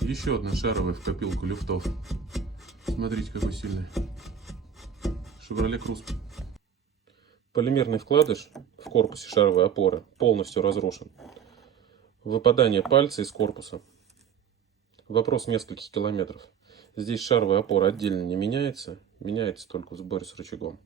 Еще одна шаровая в копилку люфтов. Смотрите, какой сильный. Chevrolet Cruze. Полимерный вкладыш в корпусе шаровой опоры полностью разрушен. Выпадание пальца из корпуса. Вопрос нескольких километров. Здесь шаровая опора отдельно не меняется. Меняется только в сборе с рычагом.